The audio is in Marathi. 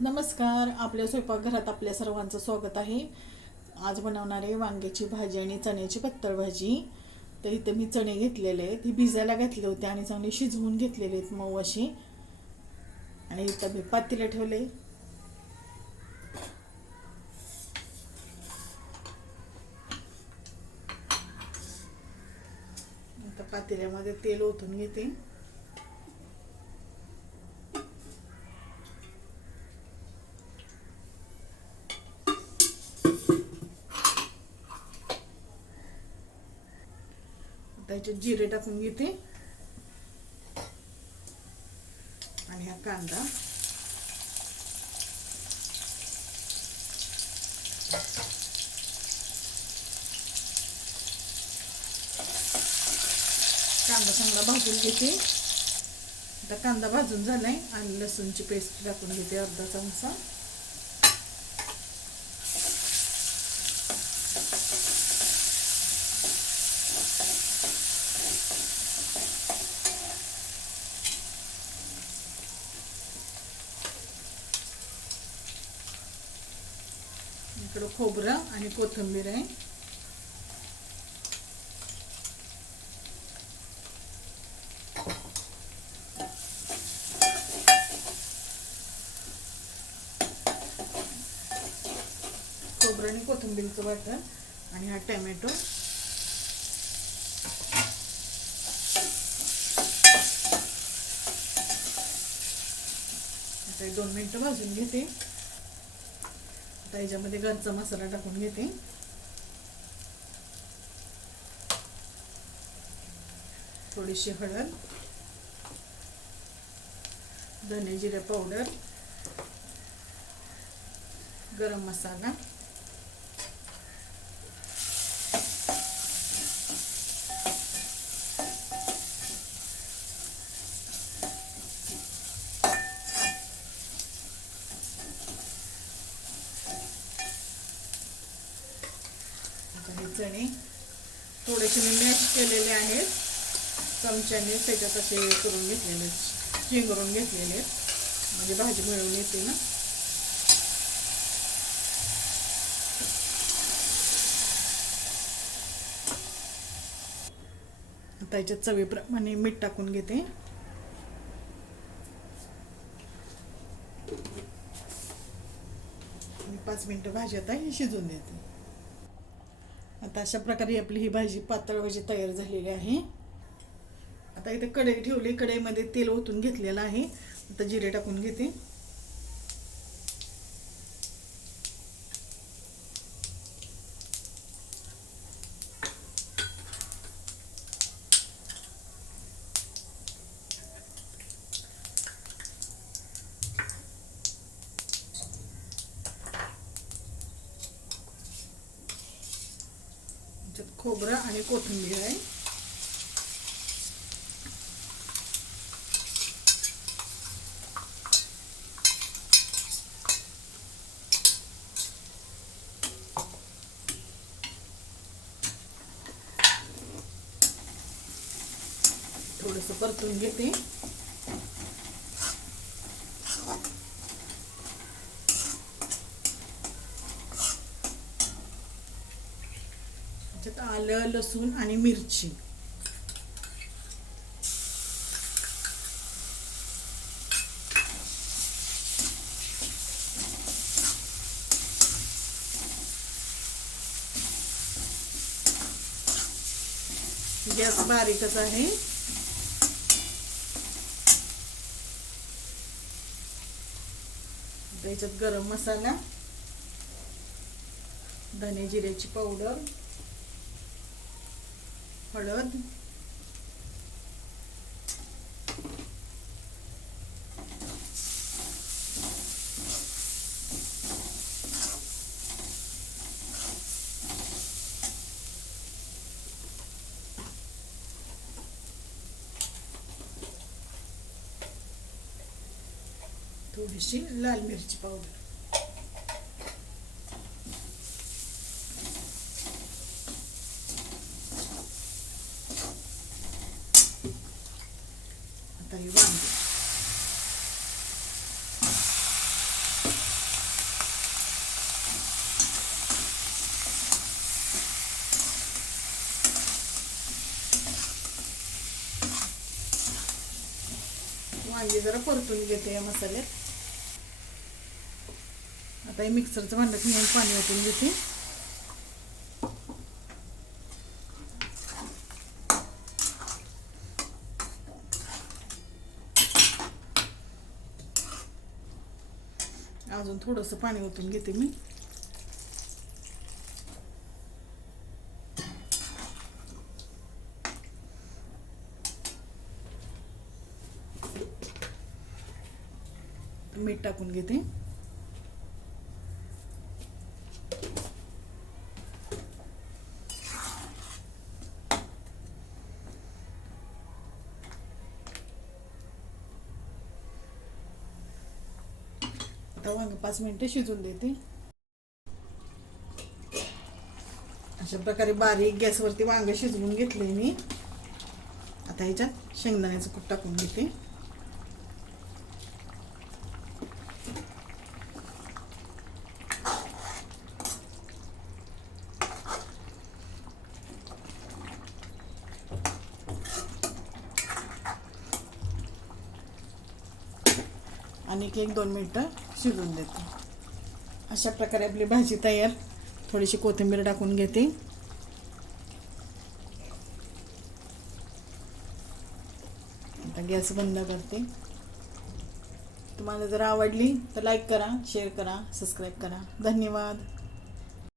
नमस्कार आपल्या स्वयंपाकघरात आपल्या सर्वांचं स्वागत आहे. आज बनवणार आहे वांग्याची भाजी आणि चण्याची पत्तळ भाजी. तर इथे मी चणे घेतलेले आहेत. ही भिजायला घातले होते आणि चांगले शिजवून घेतलेले आहेत मऊ अशी. आणि इथं मी पातीला ठेवले. पातेल्यामध्ये तेल ओतून घेते. आता याच्यात जिरे टाकून घेते. आणि हा कांदा. कांदा चांगला भाजून घेते. आता कांदा भाजून झालाय आणि लसूणची पेस्ट टाकून घेते अर्धा चमचा. इकडं खोबरं आणि कोथिंबीर आहे. खोबरं आणि कोथिंबीरचं वाटण आणि हा टॅमॅटो. आता दोन मिनटं भाजून घेते. आता याच्यामध्ये घरचा मसाला टाकून घेते. थोडीशी हळद धने जिरे पावडर गरम मसाला. आता हे चणे. थोडेसे मी मॅश केलेले आहेत. चमच्याने त्याच्यात असे करून घेतलेले चिंगरून घेतलेले आहेत. म्हणजे भाजी मिळून येते ना. आता याच्यात चवीप्रमाणे मीठ टाकून घेते. आणि पाच मिनटं भाजी आता ही शिजून देते. आता अशा प्रकारे आपली ही भाजी पातळ भाजी तयार झालेली आहे. आता इथे कढई ठेवली. कढईमध्ये तेल ओतून घेतलेलं आहे. आता जिरे टाकून घेते त्याच्यात खोबरं आणि कोथिंबीर आहे. थोडंसं परतून घेते. त्याच्यात आलं लसूण आणि मिरची. गॅस बारीकच आहे. त्याच्यात गरम मसाला धने जिऱ्याची पावडर हळद थोडीशी लाल मिरची पावडर. आता हे वांगे वांगी जरा परतून घेते या मसाल्यात. आता हे मिक्सरचं भांडत नेऊन पाणी वाटून घेते. अजून थोडंसं पाणी ओतून घेते मी. मीठ टाकून घेते. आता वांग पाच मिनिटं शिजून देते. अशा प्रकारे बारीक गॅसवरती वांग शिजवून घेतले मी. आता ह्याच्यात शेंगदाण्याचं कूट टाकून घेते. आणि एक दोन मिनटं शिजून देते. अशा प्रकारे आपली भाजी तयार. थोडीशी कोथिंबीर टाकून घेते. आता गॅस बंद करते. तुम्हाला जर आवडली तर लाईक करा शेअर करा सबस्क्राईब करा. धन्यवाद.